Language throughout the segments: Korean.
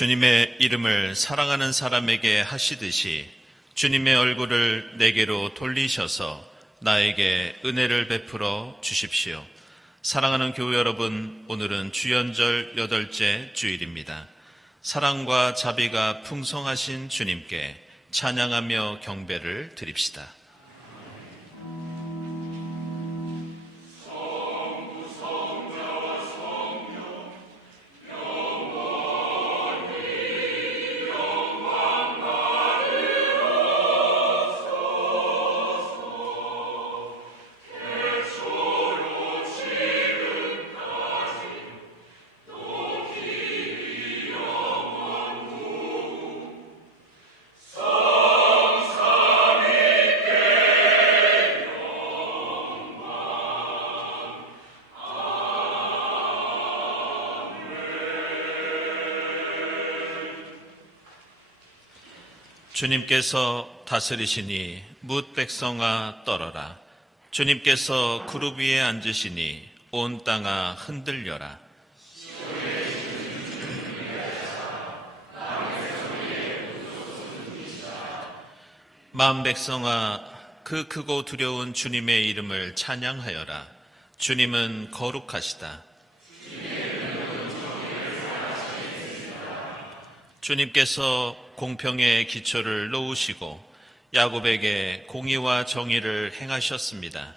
주님의 이름을 사랑하는 사람에게 하시듯이 주님의 얼굴을 내게로 돌리셔서 나에게 은혜를 베풀어 주십시오. 사랑하는 교회 여러분, 오늘은 주연절 8째 주일입니다. 사랑과 자비가 풍성하신 주님께 찬양하며 경배를 드립시다. 주님께서 다스리시니 뭇 백성아 떨어라. 주님께서 그룹 위에 앉으시니 온 땅아 흔들려라. 마음 백성아 그 크고 두려운 주님의 이름을 찬양하여라. 주님은 거룩하시다. 주님께서 공평의 기초를 놓으시고 야곱에게 공의와 정의를 행하셨습니다.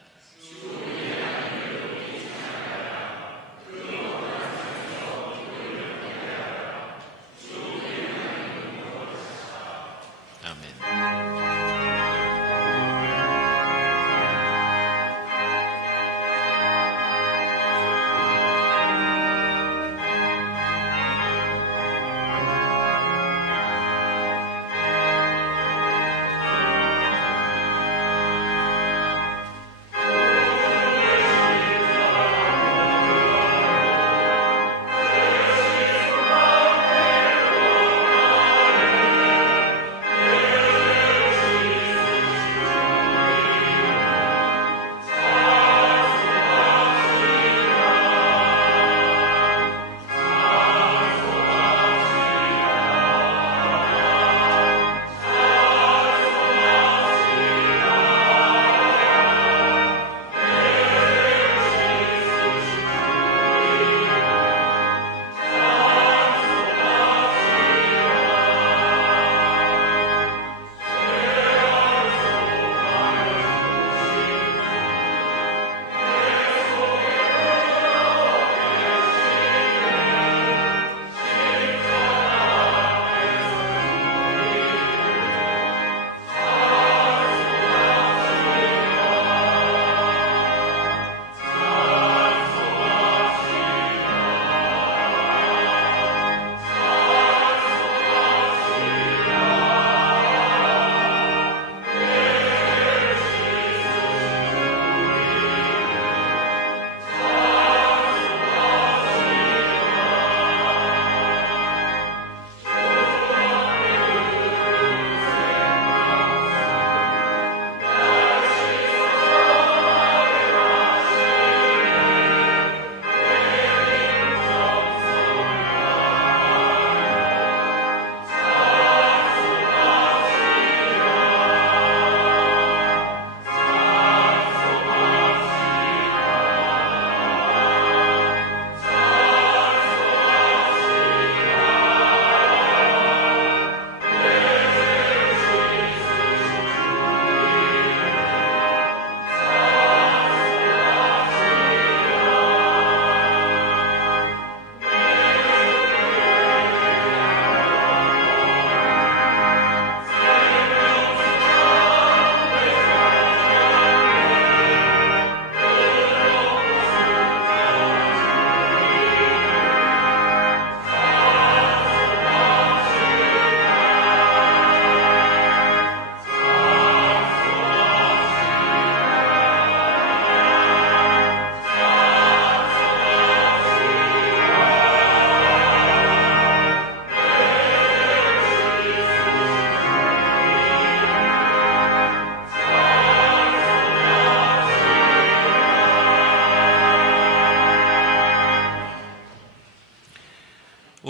아멘.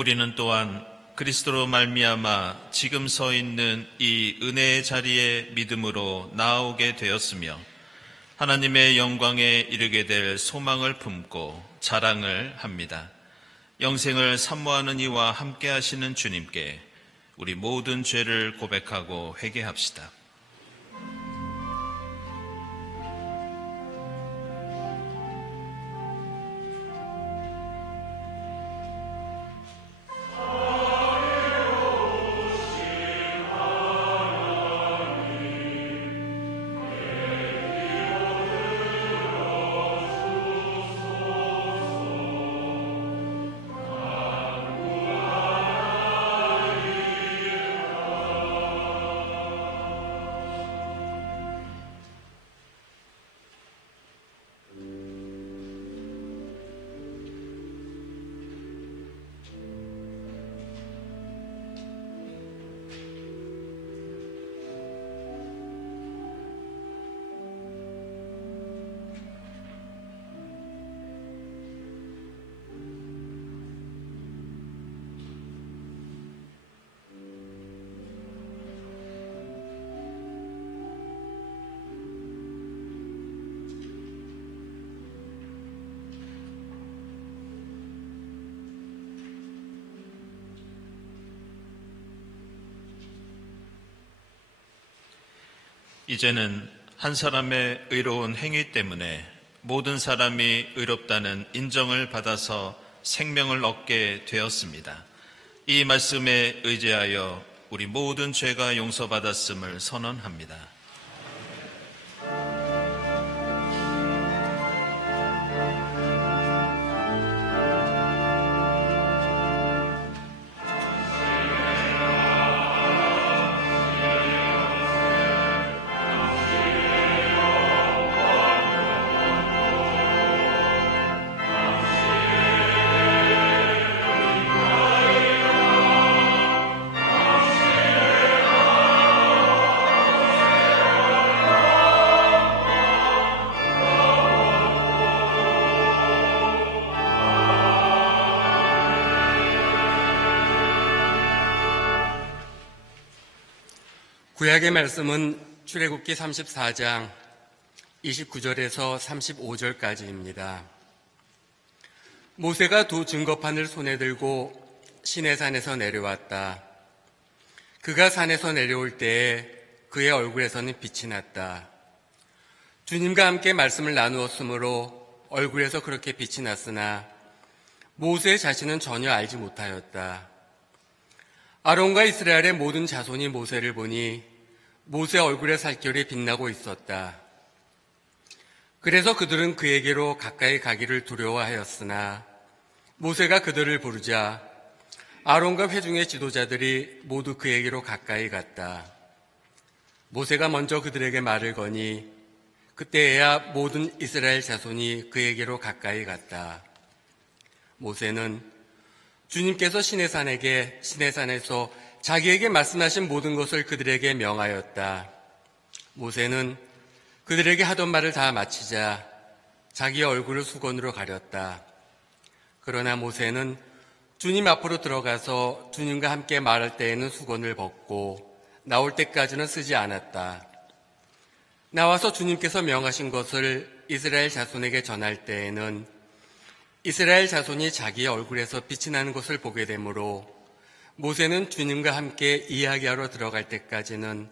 우리는 또한 그리스도로 말미암아 지금 서 있는 이 은혜의 자리에 믿음으로 나아오게 되었으며 하나님의 영광에 이르게 될 소망을 품고 자랑을 합니다. 영생을 사모하는 이와 함께 하시는 주님께 우리 모든 죄를 고백하고 회개합시다. 이제는 한 사람의 의로운 행위 때문에 모든 사람이 의롭다는 인정을 받아서 생명을 얻게 되었습니다. 이 말씀에 의지하여 우리 모든 죄가 용서받았음을 선언합니다. 구약의 말씀은 출애굽기 34장 29절에서 35절까지입니다. 모세가 두 증거판을 손에 들고 시내산에서 내려왔다. 그가 산에서 내려올 때에 그의 얼굴에서는 빛이 났다. 주님과 함께 말씀을 나누었으므로 얼굴에서 그렇게 빛이 났으나 모세 자신은 전혀 알지 못하였다. 아론과 이스라엘의 모든 자손이 모세를 보니 모세 얼굴의 살결이 빛나고 있었다. 그래서 그들은 그에게로 가까이 가기를 두려워하였으나 모세가 그들을 부르자 아론과 회중의 지도자들이 모두 그에게로 가까이 갔다. 모세가 먼저 그들에게 말을 거니 그때에야 모든 이스라엘 자손이 그에게로 가까이 갔다. 모세는 주님께서 시내산에서 자기에게 말씀하신 모든 것을 그들에게 명하였다. 모세는 그들에게 하던 말을 다 마치자 자기의 얼굴을 수건으로 가렸다. 그러나 모세는 주님 앞으로 들어가서 주님과 함께 말할 때에는 수건을 벗고 나올 때까지는 쓰지 않았다. 나와서 주님께서 명하신 것을 이스라엘 자손에게 전할 때에는 이스라엘 자손이 자기의 얼굴에서 빛이 나는 것을 보게 되므로 모세는 주님과 함께 이야기하러 들어갈 때까지는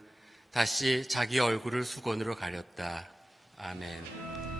다시 자기 얼굴을 수건으로 가렸다. 아멘.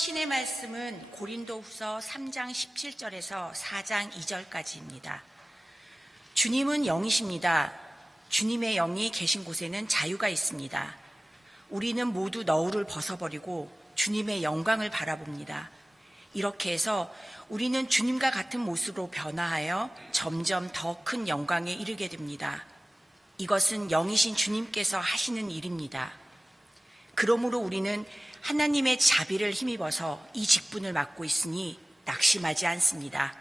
서신의 말씀은 고린도후서 3장 17절에서 4장 2절까지입니다. 주님은 영이십니다. 주님의 영이 계신 곳에는 자유가 있습니다. 우리는 모두 너울을 벗어버리고 주님의 영광을 바라봅니다. 이렇게 해서 우리는 주님과 같은 모습으로 변화하여 점점 더 큰 영광에 이르게 됩니다. 이것은 영이신 주님께서 하시는 일입니다. 그러므로 우리는 하나님의 자비를 힘입어서 이 직분을 맡고 있으니 낙심하지 않습니다.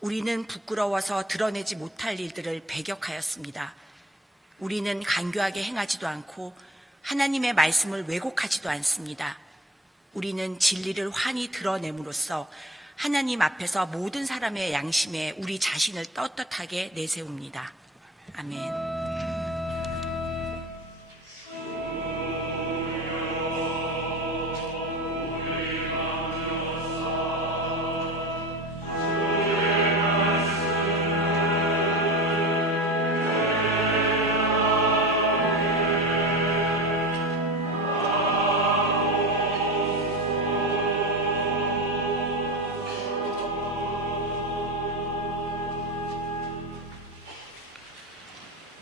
우리는 부끄러워서 드러내지 못할 일들을 배격하였습니다. 우리는 간교하게 행하지도 않고 하나님의 말씀을 왜곡하지도 않습니다. 우리는 진리를 환히 드러냄으로써 하나님 앞에서 모든 사람의 양심에 우리 자신을 떳떳하게 내세웁니다. 아멘.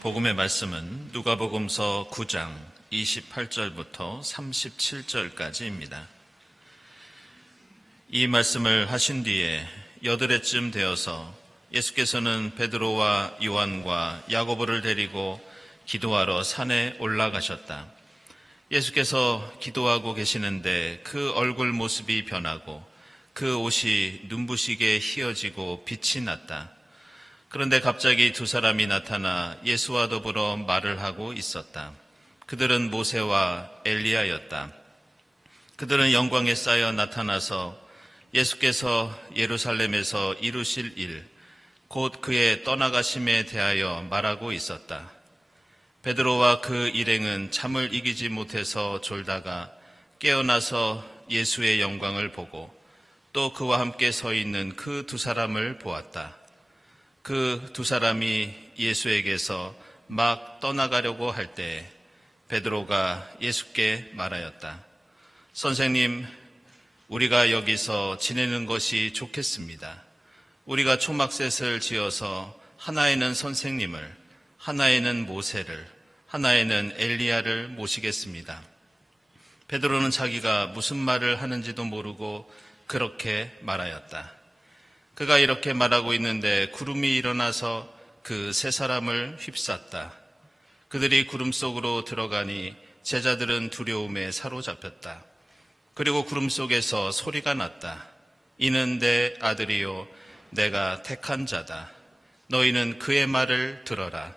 복음의 말씀은 누가복음서 9장 28절부터 37절까지입니다. 이 말씀을 하신 뒤에 여드레쯤 되어서 예수께서는 베드로와 요한과 야고보를 데리고 기도하러 산에 올라가셨다. 예수께서 기도하고 계시는데 그 얼굴 모습이 변하고 그 옷이 눈부시게 희어지고 빛이 났다. 그런데 갑자기 두 사람이 나타나 예수와 더불어 말을 하고 있었다. 그들은 모세와 엘리야였다. 그들은 영광에 쌓여 나타나서 예수께서 예루살렘에서 이루실 일, 곧 그의 떠나가심에 대하여 말하고 있었다. 베드로와 그 일행은 잠을 이기지 못해서 졸다가 깨어나서 예수의 영광을 보고 또 그와 함께 서 있는 그 두 사람을 보았다. 그 두 사람이 예수에게서 막 떠나가려고 할 때 베드로가 예수께 말하였다. 선생님, 우리가 여기서 지내는 것이 좋겠습니다. 우리가 초막셋을 지어서 하나에는 선생님을, 하나에는 모세를, 하나에는 엘리야를 모시겠습니다. 베드로는 자기가 무슨 말을 하는지도 모르고 그렇게 말하였다. 그가 이렇게 말하고 있는데 구름이 일어나서 그 세 사람을 휩쌌다. 그들이 구름 속으로 들어가니 제자들은 두려움에 사로잡혔다. 그리고 구름 속에서 소리가 났다. 이는 내 아들이요 내가 택한 자다. 너희는 그의 말을 들어라.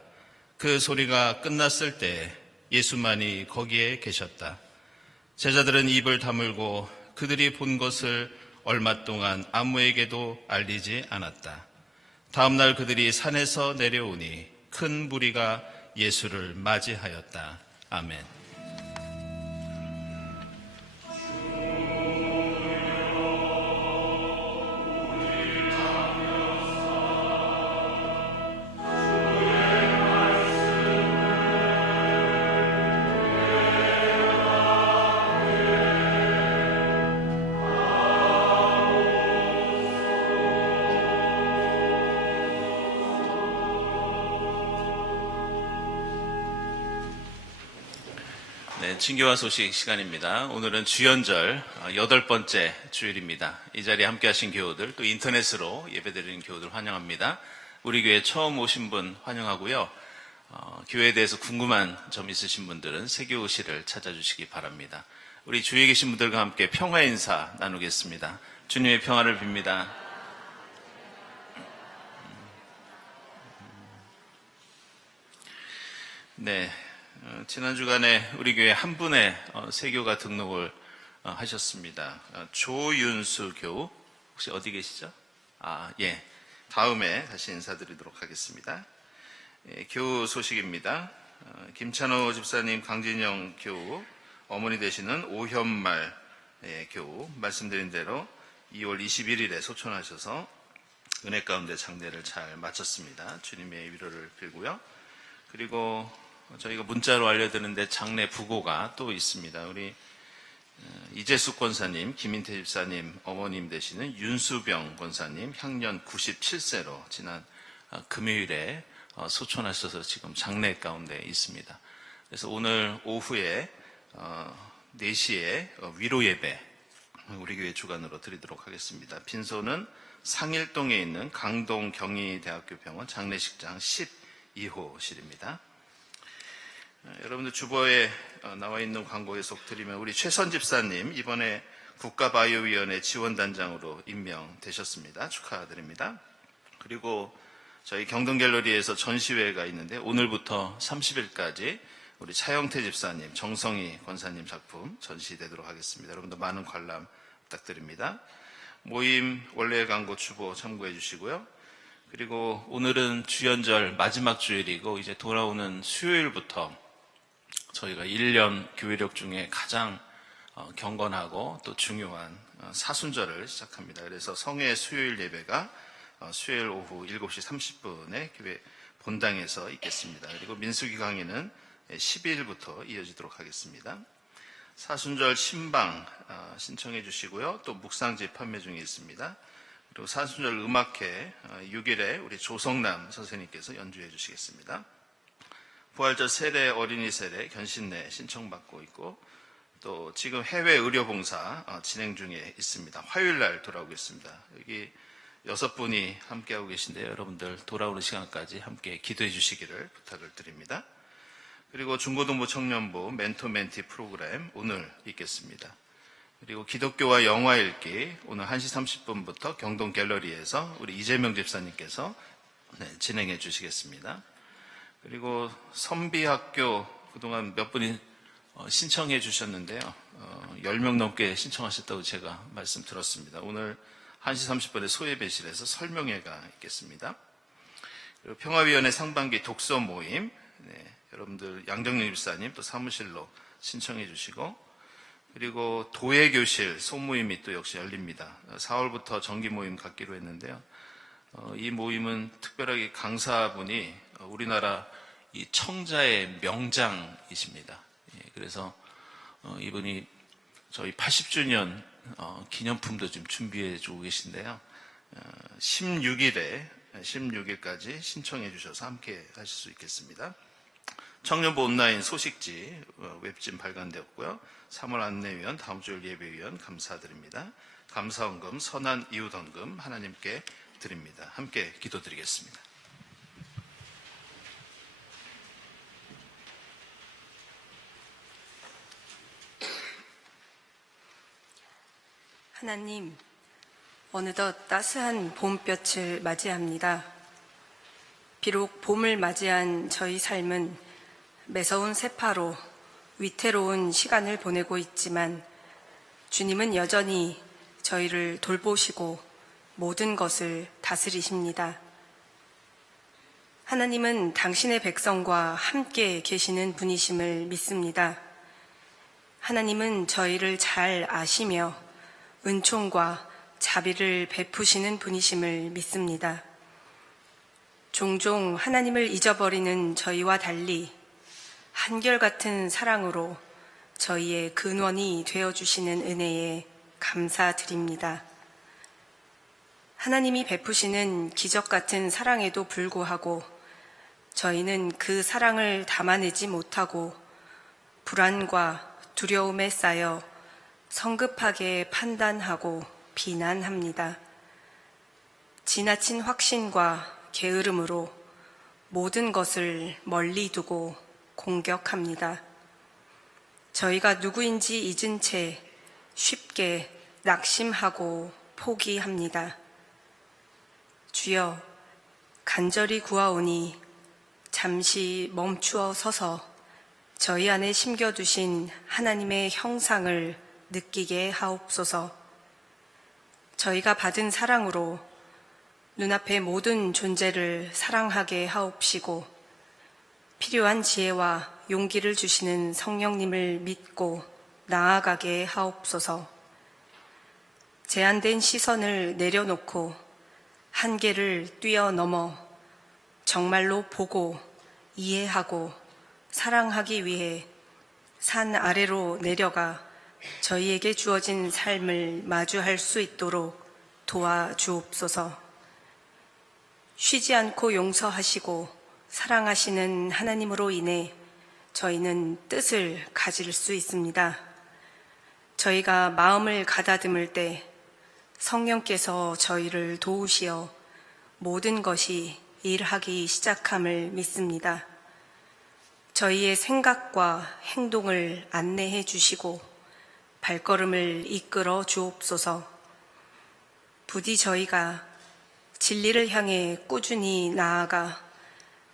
그 소리가 끝났을 때 예수만이 거기에 계셨다. 제자들은 입을 다물고 그들이 본 것을 얼마 동안 아무에게도 알리지 않았다. 다음 날 그들이 산에서 내려오니 큰 무리가 예수를 맞이하였다. 아멘. 네, 친교와 소식 시간입니다. 오늘은 주연절 8번째 주일입니다. 이 자리에 함께 하신 교우들, 또 인터넷으로 예배드리는 교우들 환영합니다. 우리 교회 처음 오신 분 환영하고요. 교회에 대해서 궁금한 점 있으신 분들은 세교우실을 찾아주시기 바랍니다. 우리 주위에 계신 분들과 함께 평화 인사 나누겠습니다. 주님의 평화를 빕니다. 네. 지난 주간에 우리 교회 한 분의 세교가 등록을 하셨습니다. 조윤수 교우, 혹시 어디 계시죠? 예. 다음에 다시 인사드리도록 하겠습니다. 예, 교우 소식입니다. 김찬호 집사님, 강진영 교우, 어머니 되시는 오현말 교우, 말씀드린 대로 2월 21일에 소천하셔서 은혜 가운데 장례를 잘 마쳤습니다. 주님의 위로를 빌고요. 그리고 저희가 문자로 알려드렸는데 장례 부고가 또 있습니다. 우리 이재숙 권사님, 김인태 집사님 어머님 되시는 윤수병 권사님 향년 97세로 지난 금요일에 소천하셔서 지금 장례 가운데 있습니다. 그래서 오늘 오후에 4시에 위로 예배 우리 교회 주관으로 드리도록 하겠습니다. 빈소는 상일동에 있는 강동 경희대학교 병원 장례식장 12호실입니다. 여러분들 주보에 나와 있는 광고 계속 드리면 우리 최선 집사님 이번에 국가바이오위원회 지원단장으로 임명되셨습니다. 축하드립니다. 그리고 저희 경동갤러리에서 전시회가 있는데 오늘부터 30일까지 우리 차영태 집사님, 정성희 권사님 작품 전시되도록 하겠습니다. 여러분들 많은 관람 부탁드립니다. 모임 원래 광고 주보 참고해 주시고요. 그리고 오늘은 주연절 마지막 주일이고 이제 돌아오는 수요일부터 저희가 1년 교회력 중에 가장 경건하고 또 중요한 사순절을 시작합니다. 그래서 성회 수요일 예배가 수요일 오후 7시 30분에 교회 본당에서 있겠습니다. 그리고 민수기 강의는 12일부터 이어지도록 하겠습니다. 사순절 신방 신청해 주시고요. 또 묵상지 판매 중에 있습니다. 그리고 사순절 음악회 6일에 우리 조성남 선생님께서 연주해 주시겠습니다. 부활절 세례, 어린이 세례, 견신례 신청받고 있고 또 지금 해외 의료봉사 진행 중에 있습니다. 화요일날 돌아오겠습니다. 여기 6분이 함께하고 계신데요. 여러분들 돌아오는 시간까지 함께 기도해 주시기를 부탁을 드립니다. 그리고 중고등부 청년부 멘토 멘티 프로그램 오늘 있겠습니다. 그리고 기독교와 영화 읽기 오늘 1시 30분부터 경동갤러리에서 우리 이재명 집사님께서 진행해 주시겠습니다. 그리고 선비학교 그동안 몇 분이 신청해 주셨는데요. 10명 넘게 신청하셨다고 제가 말씀 들었습니다. 오늘 1시 30분에 소예배실에서 설명회가 있겠습니다. 그리고 평화위원회 상반기 독서 모임 여러분들 양정영 집사님 또 사무실로 신청해 주시고 그리고 도예교실 소모임이 또 역시 열립니다. 4월부터 정기 모임 갖기로 했는데요. 이 모임은 특별하게 강사분이 우리나라 이 청자의 명장이십니다. 그래서 이분이 저희 80주년 기념품도 좀 준비해 주고 계신데요. 16일까지 신청해 주셔서 함께 하실 수 있겠습니다. 청년부 온라인 소식지 웹진 발간되었고요. 3월 안내위원, 다음 주일 예배위원 감사드립니다. 감사헌금, 선한 이웃헌금 하나님께 드립니다. 함께 기도드리겠습니다. 하나님, 어느덧 따스한 봄볕을 맞이합니다. 비록 봄을 맞이한 저희 삶은 매서운 세파로 위태로운 시간을 보내고 있지만 주님은 여전히 저희를 돌보시고 모든 것을 다스리십니다. 하나님은 당신의 백성과 함께 계시는 분이심을 믿습니다. 하나님은 저희를 잘 아시며 은총과 자비를 베푸시는 분이심을 믿습니다. 종종 하나님을 잊어버리는 저희와 달리 한결같은 사랑으로 저희의 근원이 되어주시는 은혜에 감사드립니다. 하나님이 베푸시는 기적같은 사랑에도 불구하고 저희는 그 사랑을 담아내지 못하고 불안과 두려움에 쌓여 성급하게 판단하고 비난합니다. 지나친 확신과 게으름으로 모든 것을 멀리 두고 공격합니다. 저희가 누구인지 잊은 채 쉽게 낙심하고 포기합니다. 주여, 간절히 구하오니 잠시 멈추어 서서 저희 안에 심겨두신 하나님의 형상을 느끼게 하옵소서. 저희가 받은 사랑으로 눈앞의 모든 존재를 사랑하게 하옵시고 필요한 지혜와 용기를 주시는 성령님을 믿고 나아가게 하옵소서. 제한된 시선을 내려놓고 한계를 뛰어넘어 정말로 보고 이해하고 사랑하기 위해 산 아래로 내려가 저희에게 주어진 삶을 마주할 수 있도록 도와주옵소서. 쉬지 않고 용서하시고 사랑하시는 하나님으로 인해 저희는 뜻을 가질 수 있습니다. 저희가 마음을 가다듬을 때 성령께서 저희를 도우시어 모든 것이 일하기 시작함을 믿습니다. 저희의 생각과 행동을 안내해 주시고 발걸음을 이끌어 주옵소서. 부디 저희가 진리를 향해 꾸준히 나아가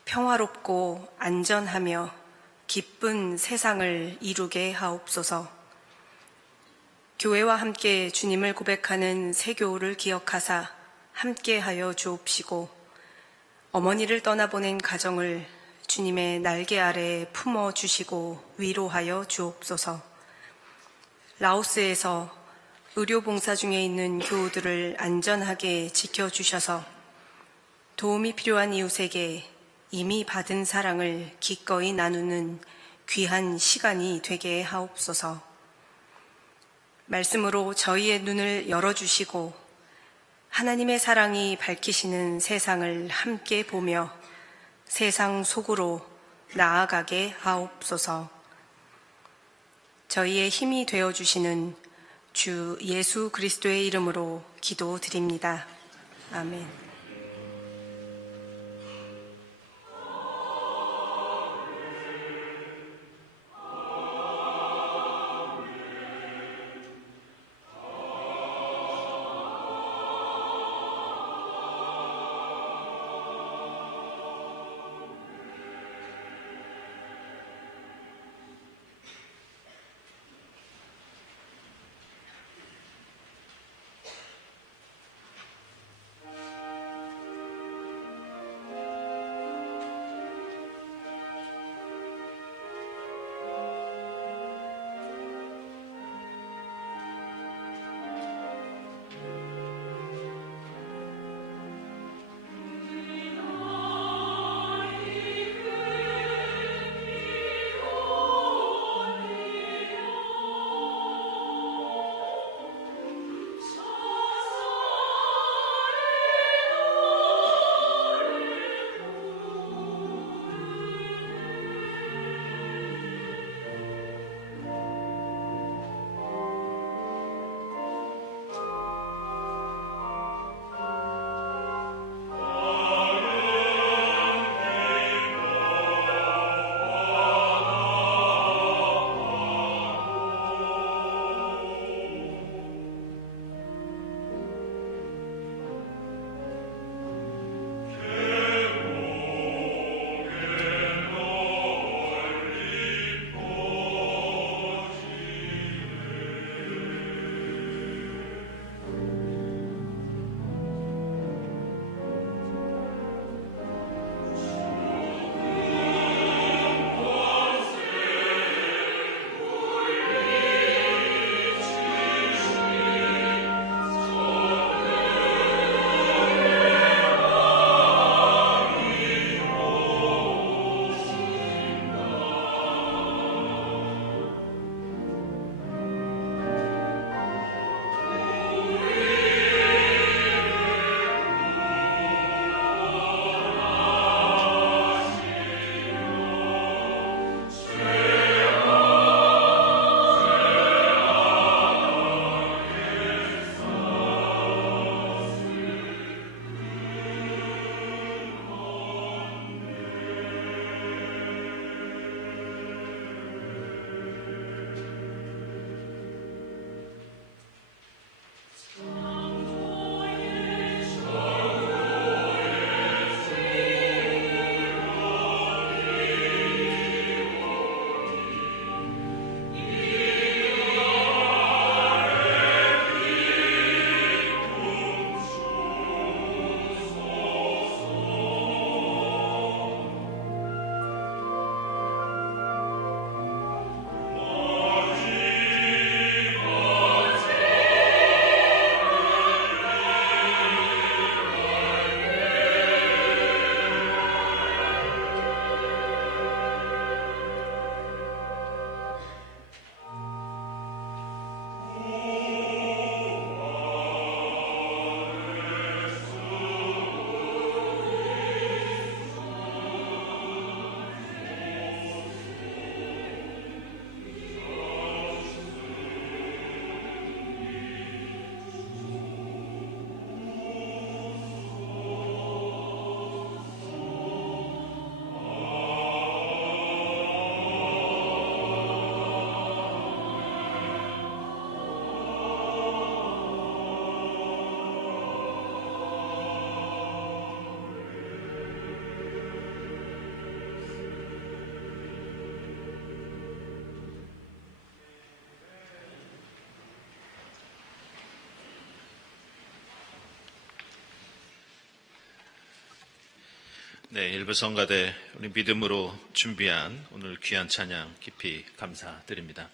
평화롭고 안전하며 기쁜 세상을 이루게 하옵소서. 교회와 함께 주님을 고백하는 새교우를 기억하사 함께하여 주옵시고 어머니를 떠나보낸 가정을 주님의 날개 아래 품어주시고 위로하여 주옵소서. 라오스에서 의료봉사 중에 있는 교우들을 안전하게 지켜주셔서 도움이 필요한 이웃에게 이미 받은 사랑을 기꺼이 나누는 귀한 시간이 되게 하옵소서. 말씀으로 저희의 눈을 열어주시고 하나님의 사랑이 밝히시는 세상을 함께 보며 세상 속으로 나아가게 하옵소서. 저희의 힘이 되어주시는 주 예수 그리스도의 이름으로 기도드립니다. 아멘. 네, 일부 성가대 우리 믿음으로 준비한 오늘 귀한 찬양 깊이 감사드립니다.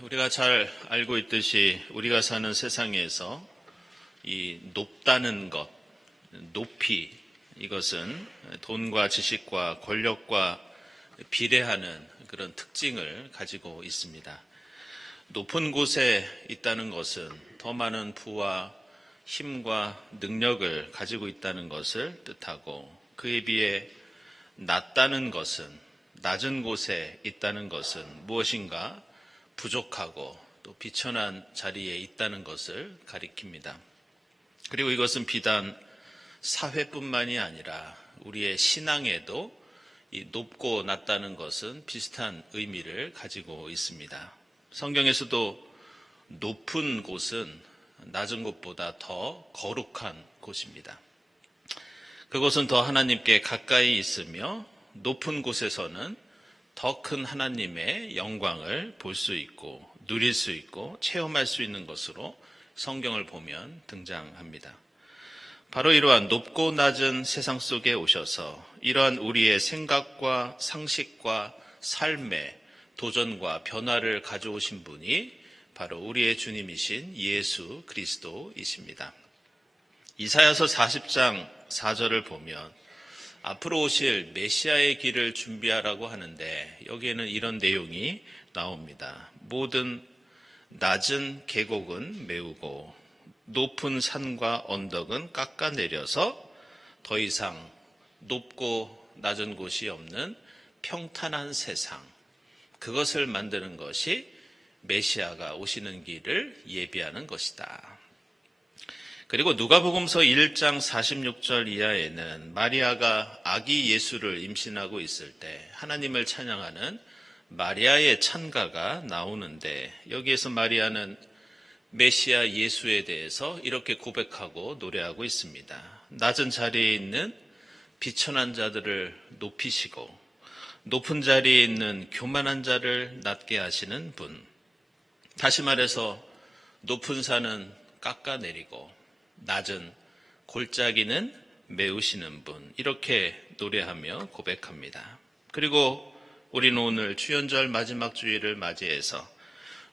우리가 잘 알고 있듯이 우리가 사는 세상에서 이 높다는 것, 높이, 이것은 돈과 지식과 권력과 비례하는 그런 특징을 가지고 있습니다. 높은 곳에 있다는 것은 더 많은 부와 힘과 능력을 가지고 있다는 것을 뜻하고, 그에 비해 낮다는 것은, 낮은 곳에 있다는 것은 무엇인가 부족하고 또 비천한 자리에 있다는 것을 가리킵니다. 그리고 이것은 비단 사회뿐만이 아니라 우리의 신앙에도 이 높고 낮다는 것은 비슷한 의미를 가지고 있습니다. 성경에서도 높은 곳은 낮은 곳보다 더 거룩한 곳입니다. 그곳은 더 하나님께 가까이 있으며 높은 곳에서는 더 큰 하나님의 영광을 볼 수 있고 누릴 수 있고 체험할 수 있는 것으로 성경을 보면 등장합니다. 바로 이러한 높고 낮은 세상 속에 오셔서 이러한 우리의 생각과 상식과 삶의 도전과 변화를 가져오신 분이 바로 우리의 주님이신 예수 그리스도이십니다. 이사야서 40장 4절을 보면 앞으로 오실 메시아의 길을 준비하라고 하는데, 여기에는 이런 내용이 나옵니다. 모든 낮은 계곡은 메우고 높은 산과 언덕은 깎아내려서 더 이상 높고 낮은 곳이 없는 평탄한 세상, 그것을 만드는 것이 메시아가 오시는 길을 예비하는 것이다. 그리고 누가복음서 1장 46절 이하에는 마리아가 아기 예수를 임신하고 있을 때 하나님을 찬양하는 마리아의 찬가가 나오는데, 여기에서 마리아는 메시아 예수에 대해서 이렇게 고백하고 노래하고 있습니다. 낮은 자리에 있는 비천한 자들을 높이시고 높은 자리에 있는 교만한 자를 낮게 하시는 분, 다시 말해서 높은 산은 깎아내리고 낮은 골짜기는 메우시는 분, 이렇게 노래하며 고백합니다. 그리고 우리는 오늘 주연절 마지막 주일을 맞이해서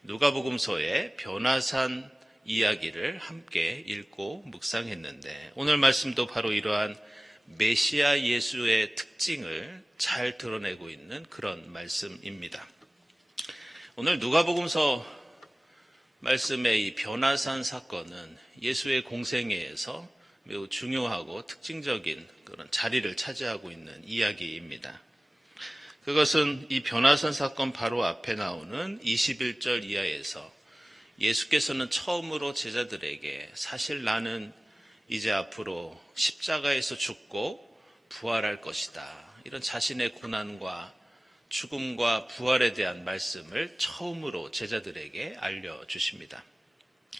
누가복음서의 변화산 이야기를 함께 읽고 묵상했는데, 오늘 말씀도 바로 이러한 메시아 예수의 특징을 잘 드러내고 있는 그런 말씀입니다. 오늘 누가복음서 말씀의 이 변화산 사건은 예수의 공생애에서 매우 중요하고 특징적인 그런 자리를 차지하고 있는 이야기입니다. 그것은 이 변화산 사건 바로 앞에 나오는 21절 이하에서 예수께서는 처음으로 제자들에게 사실 나는 이제 앞으로 십자가에서 죽고 부활할 것이다, 이런 자신의 고난과 죽음과 부활에 대한 말씀을 처음으로 제자들에게 알려주십니다.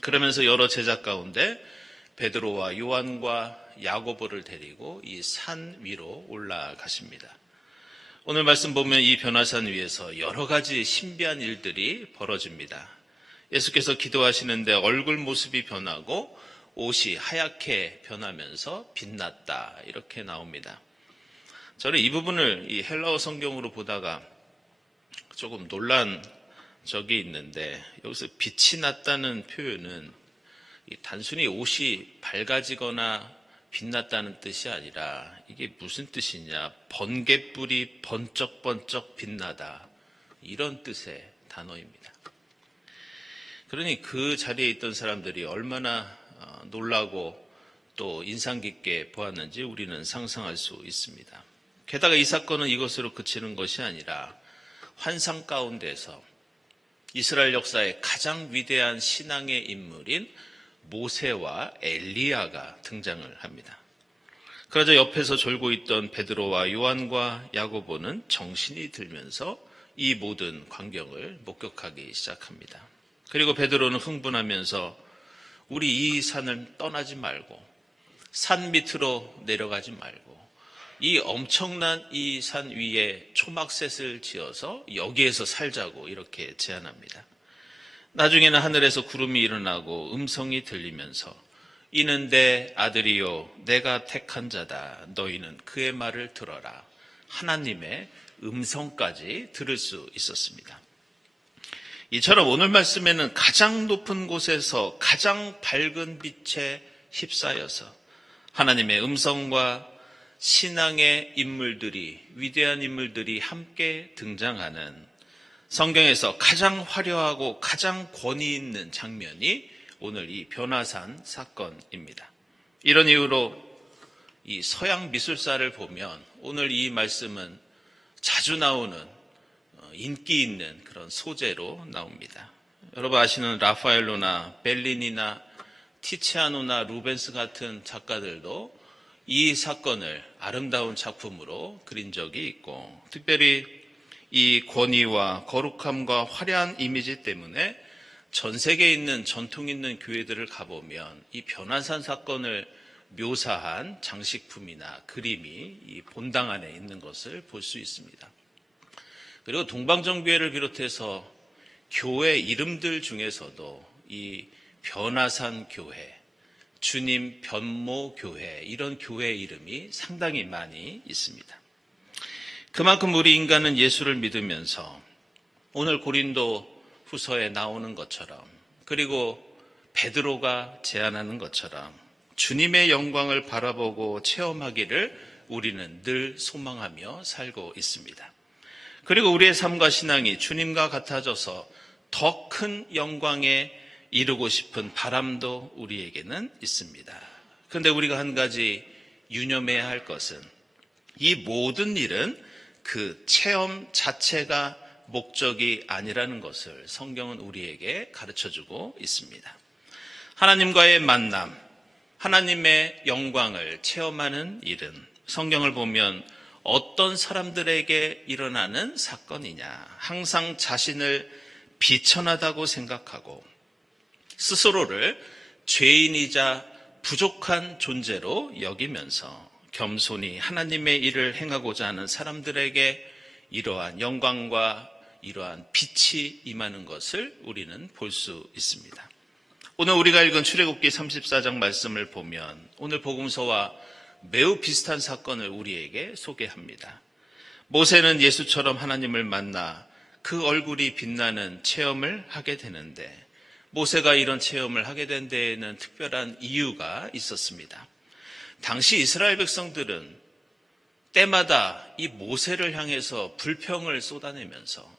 그러면서 여러 제자 가운데 베드로와 요한과 야고보를 데리고 이 산 위로 올라가십니다. 오늘 말씀 보면 이 변화산 위에서 여러 가지 신비한 일들이 벌어집니다. 예수께서 기도하시는데 얼굴 모습이 변하고 옷이 하얗게 변하면서 빛났다, 이렇게 나옵니다. 저는 이 부분을 이 헬라어 성경으로 보다가 조금 놀란 적이 있는데, 여기서 빛이 났다는 표현은 단순히 옷이 밝아지거나 빛났다는 뜻이 아니라 이게 무슨 뜻이냐, 번갯불이 번쩍번쩍 빛나다, 이런 뜻의 단어입니다. 그러니 그 자리에 있던 사람들이 얼마나 놀라고 또 인상 깊게 보았는지 우리는 상상할 수 있습니다. 게다가 이 사건은 이것으로 그치는 것이 아니라 환상 가운데서 이스라엘 역사의 가장 위대한 신앙의 인물인 모세와 엘리야가 등장을 합니다. 그러자 옆에서 졸고 있던 베드로와 요한과 야고보는 정신이 들면서 이 모든 광경을 목격하기 시작합니다. 그리고 베드로는 흥분하면서 우리 이 산을 떠나지 말고 산 밑으로 내려가지 말고 이 엄청난 이 산 위에 초막셋을 지어서 여기에서 살자고 이렇게 제안합니다. 나중에는 하늘에서 구름이 일어나고 음성이 들리면서 이는 내 아들이요 내가 택한 자다. 너희는 그의 말을 들어라. 하나님의 음성까지 들을 수 있었습니다. 이처럼 오늘 말씀에는 가장 높은 곳에서 가장 밝은 빛에 휩싸여서 하나님의 음성과 신앙의 인물들이, 위대한 인물들이 함께 등장하는 성경에서 가장 화려하고 가장 권위 있는 장면이 오늘 이 변화산 사건입니다. 이런 이유로 이 서양 미술사를 보면 오늘 이 말씀은 자주 나오는 인기 있는 그런 소재로 나옵니다. 여러분 아시는 라파엘로나 벨리니나 티치아노나 루벤스 같은 작가들도 이 사건을 아름다운 작품으로 그린 적이 있고, 특별히 이 권위와 거룩함과 화려한 이미지 때문에 전 세계에 있는 전통 있는 교회들을 가보면 이 변화산 사건을 묘사한 장식품이나 그림이 이 본당 안에 있는 것을 볼 수 있습니다. 그리고 동방정교회를 비롯해서 교회 이름들 중에서도 이 변화산 교회, 주님 변모 교회, 이런 교회 이름이 상당히 많이 있습니다. 그만큼 우리 인간은 예수를 믿으면서 오늘 고린도 후서에 나오는 것처럼, 그리고 베드로가 제안하는 것처럼 주님의 영광을 바라보고 체험하기를 우리는 늘 소망하며 살고 있습니다. 그리고 우리의 삶과 신앙이 주님과 같아져서 더 큰 영광에 이루고 싶은 바람도 우리에게는 있습니다. 그런데 우리가 한 가지 유념해야 할 것은 이 모든 일은 그 체험 자체가 목적이 아니라는 것을 성경은 우리에게 가르쳐주고 있습니다. 하나님과의 만남, 하나님의 영광을 체험하는 일은 성경을 보면 어떤 사람들에게 일어나는 사건이냐, 항상 자신을 비천하다고 생각하고 스스로를 죄인이자 부족한 존재로 여기면서 겸손히 하나님의 일을 행하고자 하는 사람들에게 이러한 영광과 이러한 빛이 임하는 것을 우리는 볼 수 있습니다. 오늘 우리가 읽은 출애굽기 34장 말씀을 보면 오늘 복음서와 매우 비슷한 사건을 우리에게 소개합니다. 모세는 예수처럼 하나님을 만나 그 얼굴이 빛나는 체험을 하게 되는데, 모세가 이런 체험을 하게 된 데에는 특별한 이유가 있었습니다. 당시 이스라엘 백성들은 때마다 이 모세를 향해서 불평을 쏟아내면서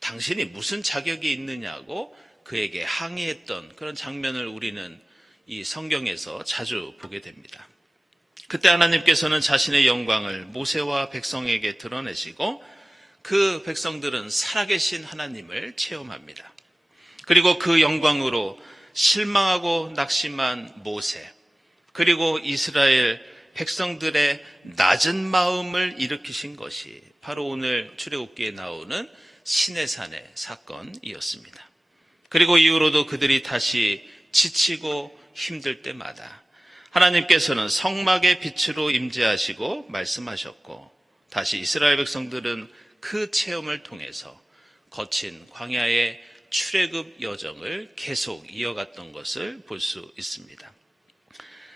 당신이 무슨 자격이 있느냐고 그에게 항의했던 그런 장면을 우리는 이 성경에서 자주 보게 됩니다. 그때 하나님께서는 자신의 영광을 모세와 백성에게 드러내시고 그 백성들은 살아계신 하나님을 체험합니다. 그리고 그 영광으로 실망하고 낙심한 모세, 그리고 이스라엘 백성들의 낮은 마음을 일으키신 것이 바로 오늘 출애굽기에 나오는 시내산의 사건이었습니다. 그리고 이후로도 그들이 다시 지치고 힘들 때마다 하나님께서는 성막의 빛으로 임재하시고 말씀하셨고, 다시 이스라엘 백성들은 그 체험을 통해서 거친 광야의 출애굽 여정을 계속 이어갔던 것을 볼 수 있습니다.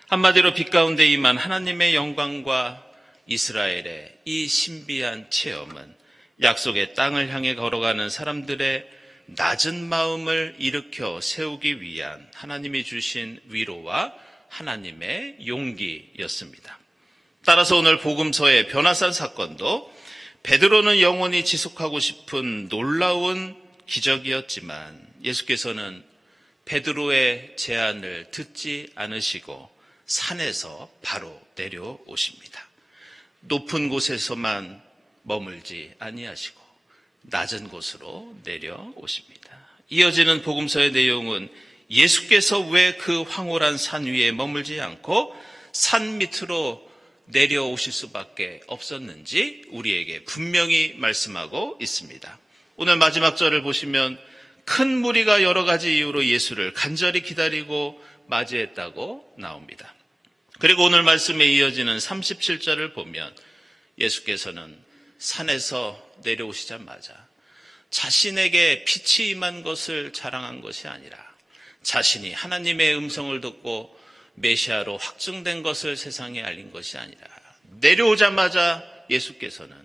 한마디로 빛 가운데 임한 하나님의 영광과 이스라엘의 이 신비한 체험은 약속의 땅을 향해 걸어가는 사람들의 낮은 마음을 일으켜 세우기 위한 하나님이 주신 위로와 하나님의 용기였습니다. 따라서 오늘 복음서의 변화산 사건도 베드로는 영원히 지속하고 싶은 놀라운 기적이었지만 예수께서는 베드로의 제안을 듣지 않으시고 산에서 바로 내려오십니다. 높은 곳에서만 머물지 아니하시고 낮은 곳으로 내려오십니다. 이어지는 복음서의 내용은 예수께서 왜 그 황홀한 산 위에 머물지 않고 산 밑으로 내려오실 수밖에 없었는지 우리에게 분명히 말씀하고 있습니다. 오늘 마지막 절을 보시면 큰 무리가 여러 가지 이유로 예수를 간절히 기다리고 맞이했다고 나옵니다. 그리고 오늘 말씀에 이어지는 37절을 보면 예수께서는 산에서 내려오시자마자 자신에게 빛이 임한 것을 자랑한 것이 아니라 자신이 하나님의 음성을 듣고 메시아로 확증된 것을 세상에 알린 것이 아니라 내려오자마자 예수께서는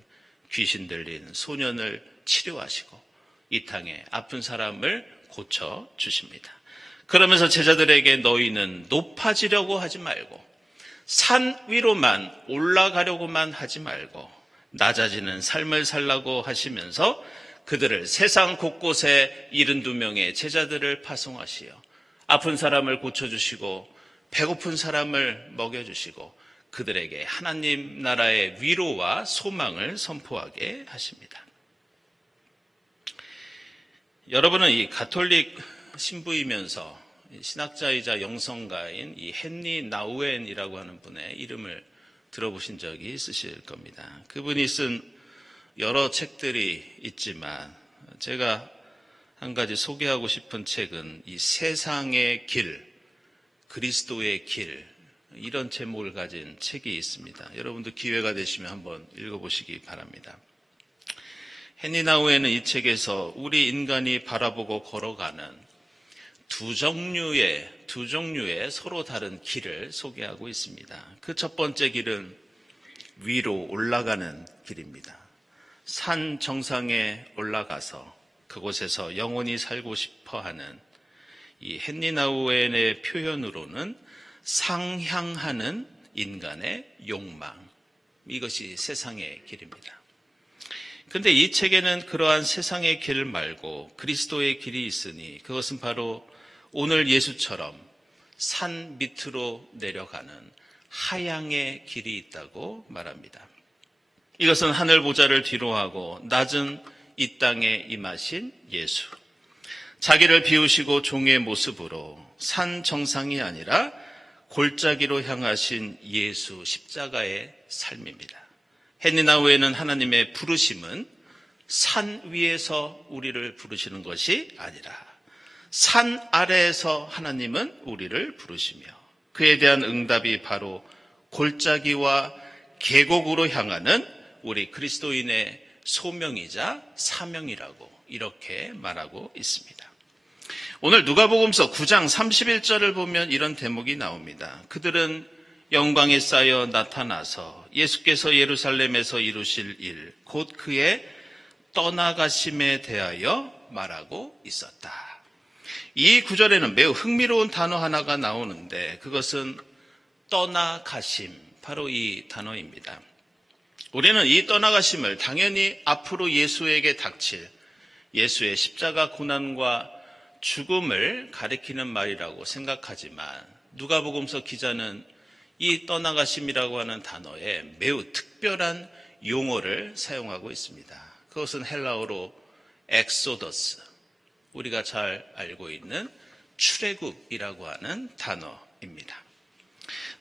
귀신 들린 소년을 치료하시고 이 땅에 아픈 사람을 고쳐주십니다. 그러면서 제자들에게 너희는 높아지려고 하지 말고 산 위로만 올라가려고만 하지 말고 낮아지는 삶을 살라고 하시면서 그들을 세상 곳곳에 72명의 제자들을 파송하시어 아픈 사람을 고쳐주시고 배고픈 사람을 먹여주시고 그들에게 하나님 나라의 위로와 소망을 선포하게 하십니다. 여러분은 이 가톨릭 신부이면서 신학자이자 영성가인 이 헨리 나우엔이라고 하는 분의 이름을 들어보신 적이 있으실 겁니다. 그분이 쓴 여러 책들이 있지만 제가 한 가지 소개하고 싶은 책은 이 세상의 길, 그리스도의 길, 이런 제목을 가진 책이 있습니다. 여러분도 기회가 되시면 한번 읽어보시기 바랍니다. 헨리 나우엔은 이 책에서 우리 인간이 바라보고 걸어가는 두 종류의 서로 다른 길을 소개하고 있습니다. 그 첫 번째 길은 위로 올라가는 길입니다. 산 정상에 올라가서 그곳에서 영원히 살고 싶어 하는 이 헨리 나우엔의 표현으로는 상향하는 인간의 욕망, 이것이 세상의 길입니다. 그런데 이 책에는 그러한 세상의 길 말고 그리스도의 길이 있으니 그것은 바로 오늘 예수처럼 산 밑으로 내려가는 하향의 길이 있다고 말합니다. 이것은 하늘 보좌를 뒤로하고 낮은 이 땅에 임하신 예수, 자기를 비우시고 종의 모습으로 산 정상이 아니라 골짜기로 향하신 예수 십자가의 삶입니다. 헨리 나우엔은 하나님의 부르심은 산 위에서 우리를 부르시는 것이 아니라 산 아래에서 하나님은 우리를 부르시며 그에 대한 응답이 바로 골짜기와 계곡으로 향하는 우리 그리스도인의 소명이자 사명이라고 이렇게 말하고 있습니다. 오늘 누가복음서 9장 31절을 보면 이런 대목이 나옵니다. 그들은 영광에 쌓여 나타나서 예수께서 예루살렘에서 이루실 일, 곧 그의 떠나가심에 대하여 말하고 있었다. 이 구절에는 매우 흥미로운 단어 하나가 나오는데 그것은 떠나가심, 바로 이 단어입니다. 우리는 이 떠나가심을 당연히 앞으로 예수에게 닥칠 예수의 십자가 고난과 죽음을 가리키는 말이라고 생각하지만 누가복음서 기자는 이 떠나가심이라고 하는 단어에 매우 특별한 용어를 사용하고 있습니다. 그것은 헬라어로 엑소더스, 우리가 잘 알고 있는 출애굽이라고 하는 단어입니다.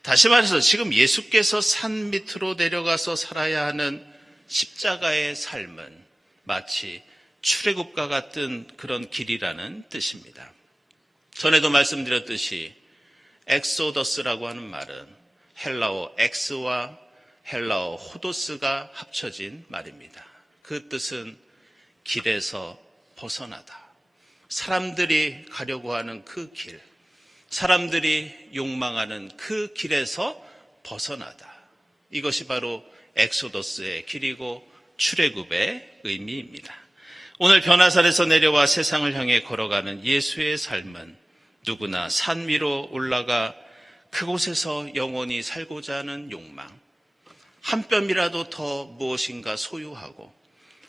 다시 말해서 지금 예수께서 산 밑으로 내려가서 살아야 하는 십자가의 삶은 마치 출애굽과 같은 그런 길이라는 뜻입니다. 전에도 말씀드렸듯이 엑소더스라고 하는 말은 헬라어 엑스와 헬라어 호도스가 합쳐진 말입니다. 그 뜻은 길에서 벗어나다. 사람들이 가려고 하는 그 길, 사람들이 욕망하는 그 길에서 벗어나다. 이것이 바로 엑소더스의 길이고 출애굽의 의미입니다. 오늘 변화산에서 내려와 세상을 향해 걸어가는 예수의 삶은 누구나 산 위로 올라가 그곳에서 영원히 살고자 하는 욕망, 한 뼘이라도 더 무엇인가 소유하고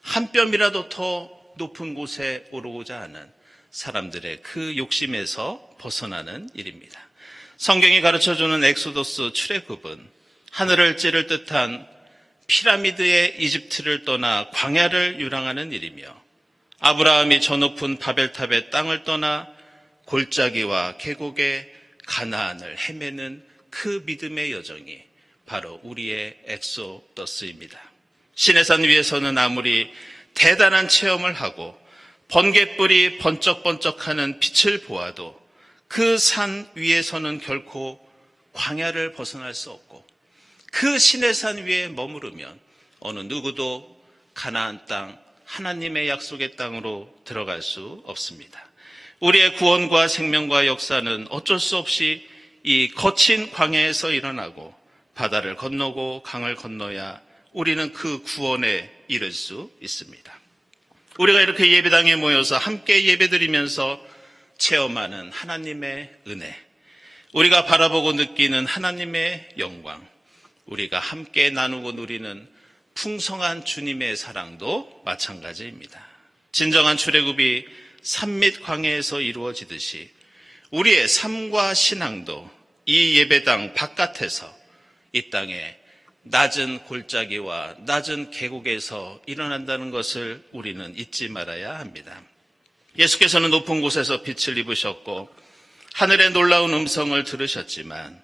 한 뼘이라도 더 높은 곳에 오르고자 하는 사람들의 그 욕심에서 벗어나는 일입니다. 성경이 가르쳐주는 엑소더스 출애굽은 하늘을 찌를 듯한 피라미드의 이집트를 떠나 광야를 유랑하는 일이며 아브라함이 저 높은 바벨탑의 땅을 떠나 골짜기와 계곡의 가나안을 헤매는 그 믿음의 여정이 바로 우리의 엑소더스입니다. 시내산 위에서는 아무리 대단한 체험을 하고 번갯불이 번쩍번쩍하는 빛을 보아도 그 산 위에서는 결코 광야를 벗어날 수 없고 그 시내산 위에 머무르면 어느 누구도 가나안 땅, 하나님의 약속의 땅으로 들어갈 수 없습니다. 우리의 구원과 생명과 역사는 어쩔 수 없이 이 거친 광야에서 일어나고 바다를 건너고 강을 건너야 우리는 그 구원에 이를 수 있습니다. 우리가 이렇게 예배당에 모여서 함께 예배드리면서 체험하는 하나님의 은혜, 우리가 바라보고 느끼는 하나님의 영광, 우리가 함께 나누고 누리는 풍성한 주님의 사랑도 마찬가지입니다. 진정한 출애굽이 산 및 광야에서 이루어지듯이 우리의 삶과 신앙도 이 예배당 바깥에서 이 땅에 낮은 골짜기와 낮은 계곡에서 일어난다는 것을 우리는 잊지 말아야 합니다. 예수께서는 높은 곳에서 빛을 입으셨고 하늘의 놀라운 음성을 들으셨지만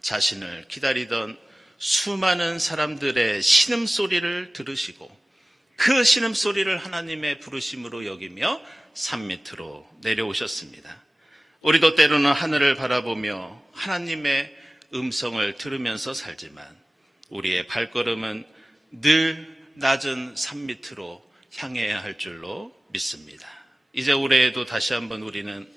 자신을 기다리던 수많은 사람들의 신음소리를 들으시고 그 신음소리를 하나님의 부르심으로 여기며 산 밑으로 내려오셨습니다. 우리도 때로는 하늘을 바라보며 하나님의 음성을 들으면서 살지만 우리의 발걸음은 늘 낮은 산 밑으로 향해야 할 줄로 믿습니다. 이제 올해에도 다시 한번 우리는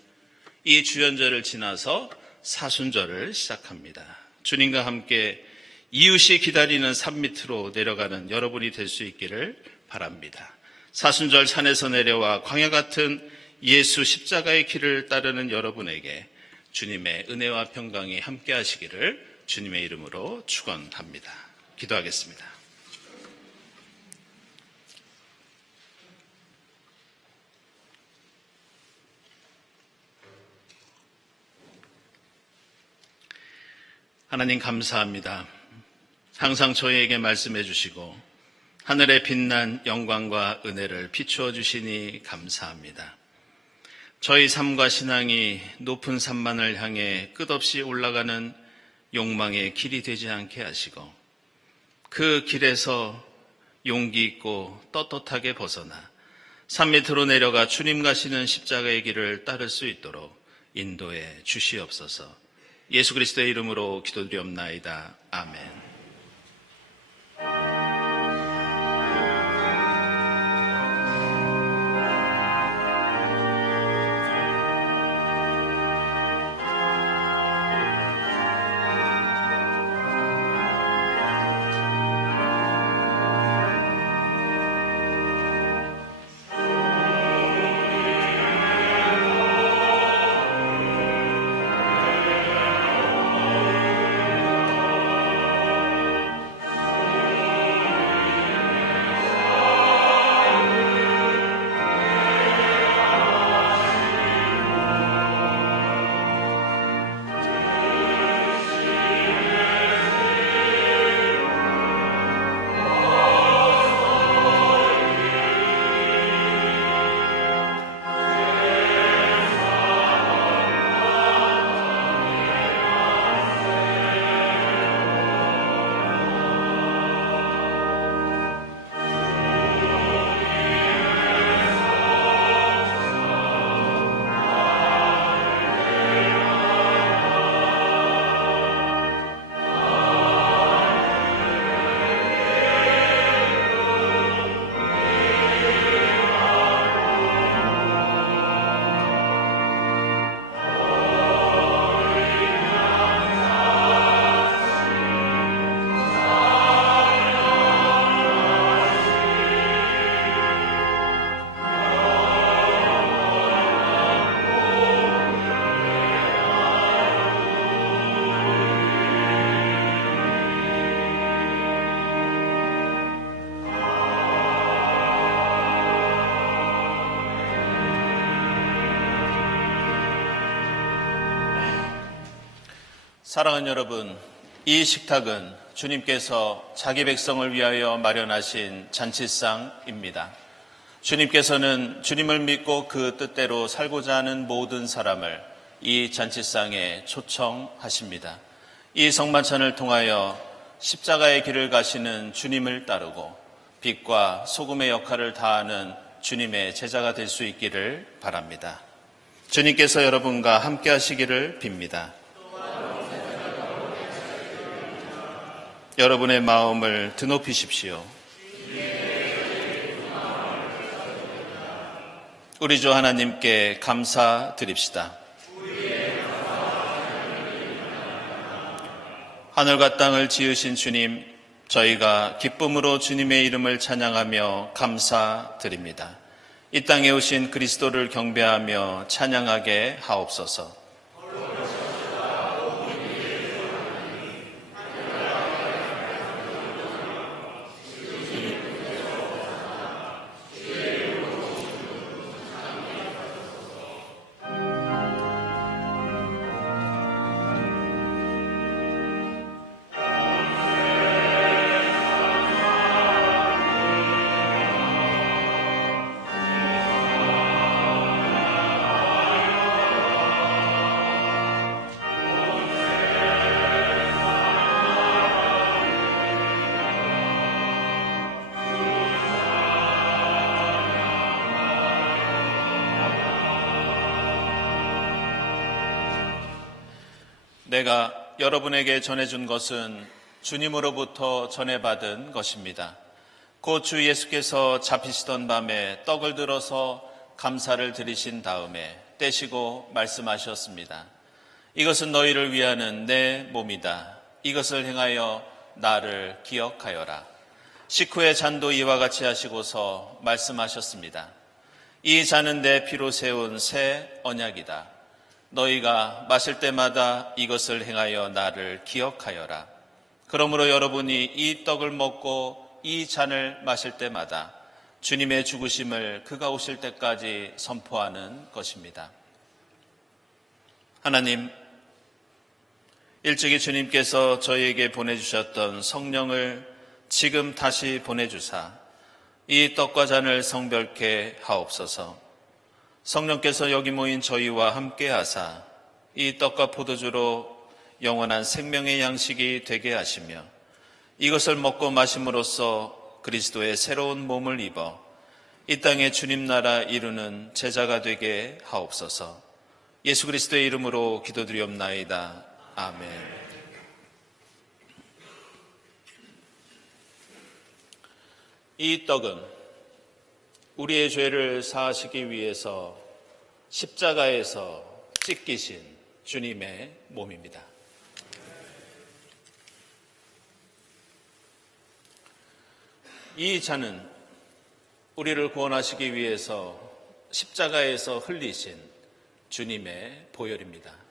이 주연절을 지나서 사순절을 시작합니다. 주님과 함께 이웃이 기다리는 산 밑으로 내려가는 여러분이 될 수 있기를 바랍니다. 사순절 산에서 내려와 광야 같은 예수 십자가의 길을 따르는 여러분에게 주님의 은혜와 평강이 함께 하시기를 주님의 이름으로 축원합니다. 기도하겠습니다. 하나님 감사합니다. 항상 저희에게 말씀해 주시고 하늘에 빛난 영광과 은혜를 비추어 주시니 감사합니다. 저희 삶과 신앙이 높은 산만을 향해 끝없이 올라가는 욕망의 길이 되지 않게 하시고 그 길에서 용기 있고 떳떳하게 벗어나 산 밑으로 내려가 주님 가시는 십자가의 길을 따를 수 있도록 인도해 주시옵소서. 예수 그리스도의 이름으로 기도드리옵나이다. 아멘. 사랑하는 여러분, 이 식탁은 주님께서 자기 백성을 위하여 마련하신 잔치상입니다. 주님께서는 주님을 믿고 그 뜻대로 살고자 하는 모든 사람을 이 잔치상에 초청하십니다. 이 성만찬을 통하여 십자가의 길을 가시는 주님을 따르고 빛과 소금의 역할을 다하는 주님의 제자가 될 수 있기를 바랍니다. 주님께서 여러분과 함께 하시기를 빕니다. 여러분의 마음을 드높이십시오. 우리 주 하나님께 감사드립시다. 하늘과 땅을 지으신 주님, 저희가 기쁨으로 주님의 이름을 찬양하며 감사드립니다. 이 땅에 오신 그리스도를 경배하며 찬양하게 하옵소서. 내가 여러분에게 전해준 것은 주님으로부터 전해받은 것입니다. 곧 주 예수께서 잡히시던 밤에 떡을 들어서 감사를 드리신 다음에 떼시고 말씀하셨습니다. 이것은 너희를 위하는 내 몸이다. 이것을 행하여 나를 기억하여라. 식후에 잔도 이와 같이 하시고서 말씀하셨습니다. 이 잔은 내 피로 세운 새 언약이다. 너희가 마실 때마다 이것을 행하여 나를 기억하여라. 그러므로 여러분이 이 떡을 먹고 이 잔을 마실 때마다 주님의 죽으심을 그가 오실 때까지 선포하는 것입니다. 하나님, 일찍이 주님께서 저희에게 보내주셨던 성령을 지금 다시 보내주사 이 떡과 잔을 성별케 하옵소서. 성령께서 여기 모인 저희와 함께 하사 이 떡과 포도주로 영원한 생명의 양식이 되게 하시며 이것을 먹고 마심으로써 그리스도의 새로운 몸을 입어 이 땅에 주님 나라 이루는 제자가 되게 하옵소서. 예수 그리스도의 이름으로 기도드리옵나이다. 아멘. 이 떡은 우리의 죄를 사하시기 위해서 십자가에서 찢기신 주님의 몸입니다. 이 잔은 우리를 구원하시기 위해서 십자가에서 흘리신 주님의 보혈입니다.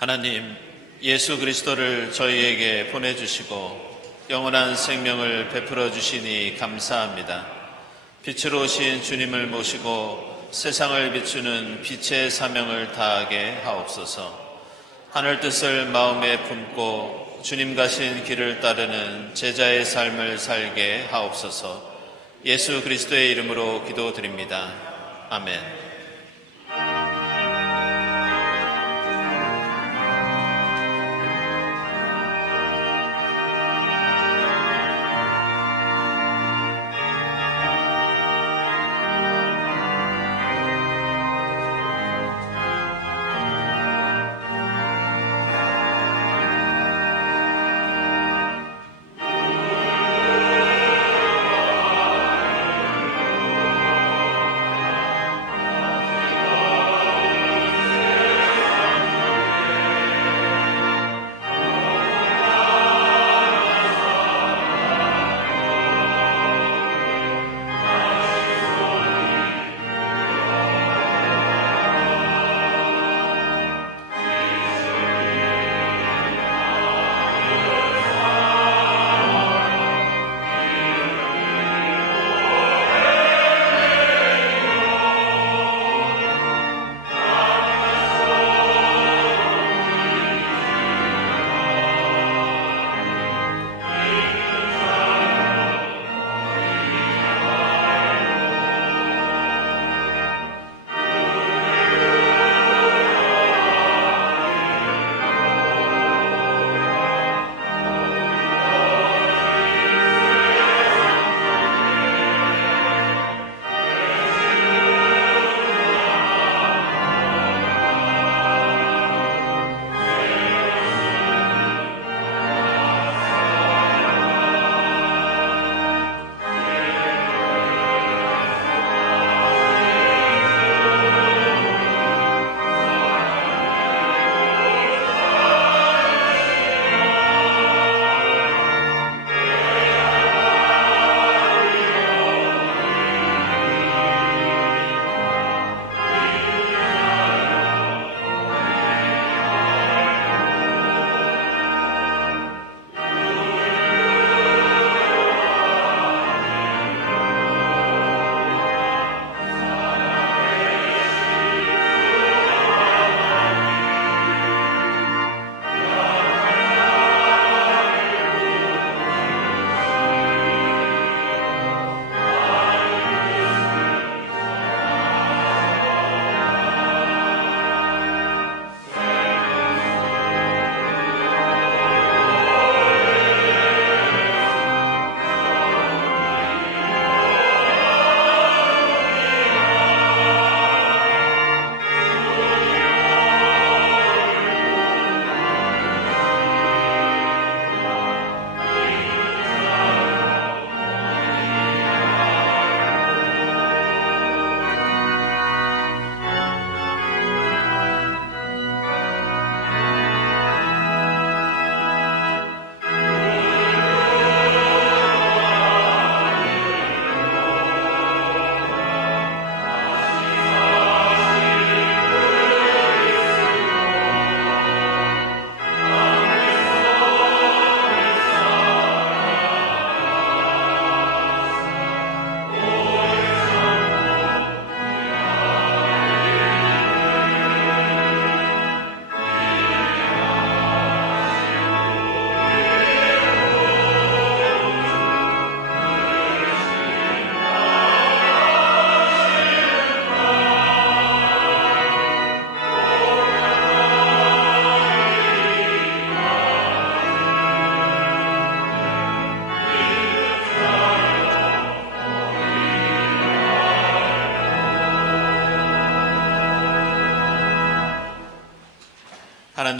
하나님, 예수 그리스도를 저희에게 보내주시고 영원한 생명을 베풀어 주시니 감사합니다. 빛으로 오신 주님을 모시고 세상을 비추는 빛의 사명을 다하게 하옵소서. 하늘 뜻을 마음에 품고 주님 가신 길을 따르는 제자의 삶을 살게 하옵소서. 예수 그리스도의 이름으로 기도드립니다. 아멘.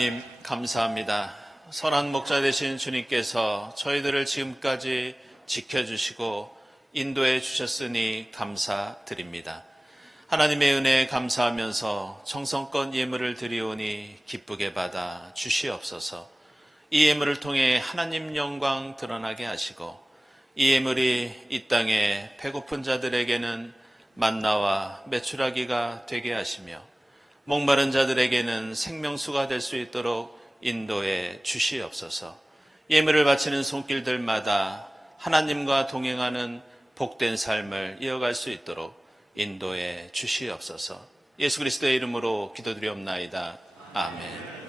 하나님 감사합니다. 선한 목자 되신 주님께서 저희들을 지금까지 지켜주시고 인도해 주셨으니 감사드립니다. 하나님의 은혜에 감사하면서 정성껏 예물을 드리오니 기쁘게 받아 주시옵소서. 이 예물을 통해 하나님 영광 드러나게 하시고 이 예물이 이 땅에 배고픈 자들에게는 만나와 메추라기가 되게 하시며 목마른 자들에게는 생명수가 될 수 있도록 인도해 주시옵소서. 예물을 바치는 손길들마다 하나님과 동행하는 복된 삶을 이어갈 수 있도록 인도해 주시옵소서. 예수 그리스도의 이름으로 기도드리옵나이다. 아멘.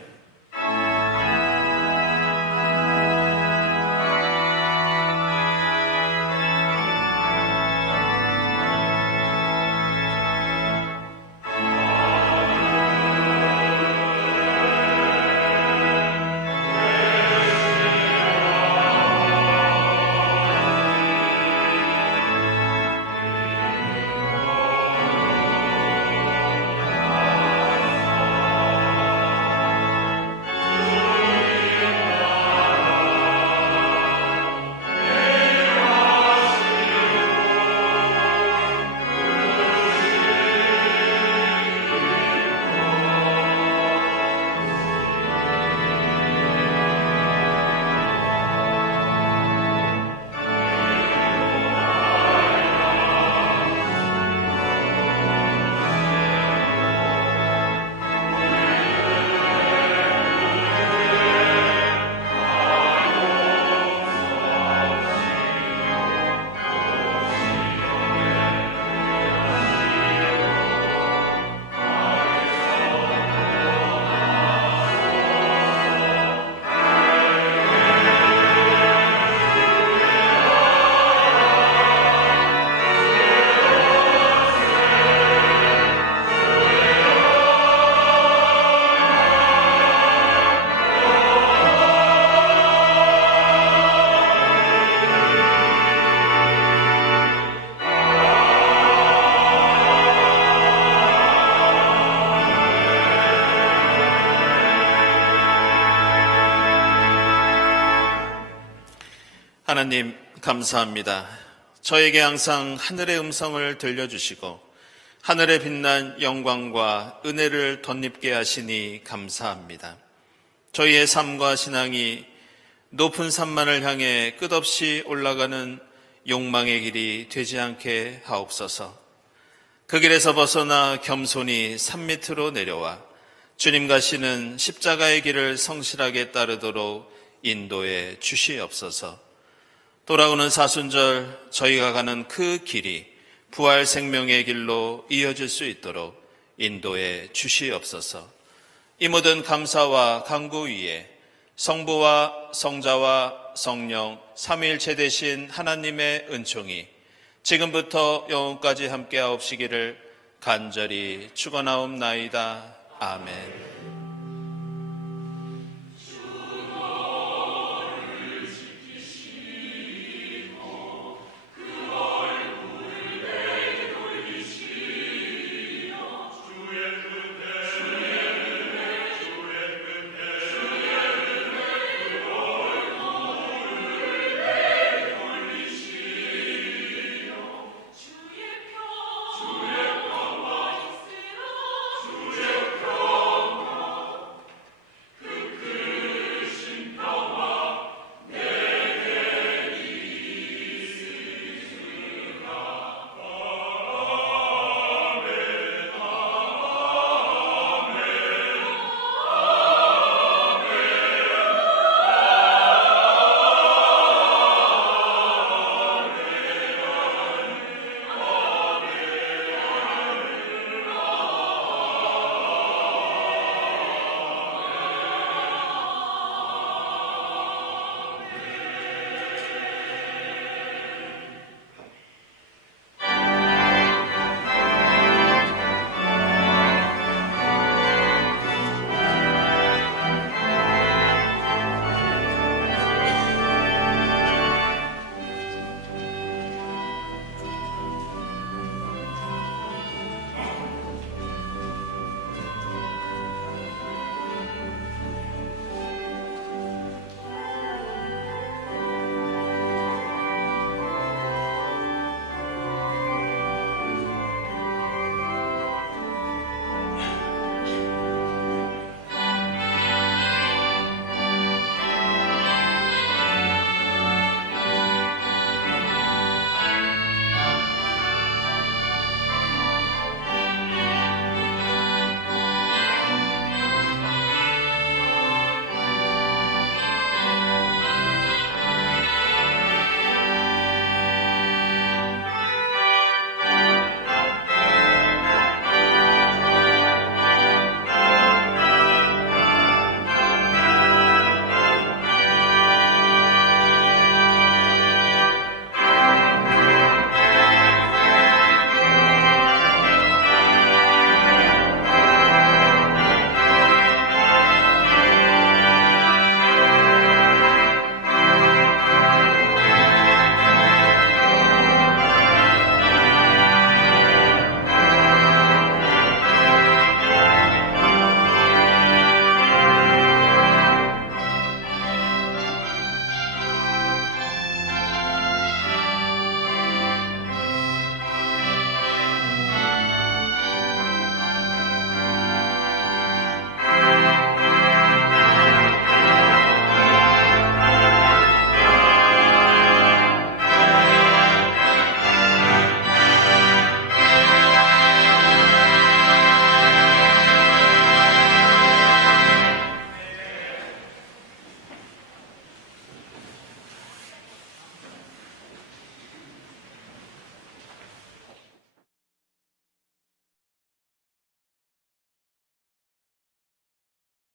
하나님 감사합니다. 저에게 항상 하늘의 음성을 들려주시고 하늘에 빛난 영광과 은혜를 덧입게 하시니 감사합니다. 저희의 삶과 신앙이 높은 산만을 향해 끝없이 올라가는 욕망의 길이 되지 않게 하옵소서. 그 길에서 벗어나 겸손히 산 밑으로 내려와 주님 가시는 십자가의 길을 성실하게 따르도록 인도해 주시옵소서. 돌아오는 사순절 저희가 가는 그 길이 부활 생명의 길로 이어질 수 있도록 인도해 주시옵소서. 이 모든 감사와 간구 위에 성부와 성자와 성령 삼위일체 되신 하나님의 은총이 지금부터 영원까지 함께하옵시기를 간절히 축원하옵나이다. 아멘.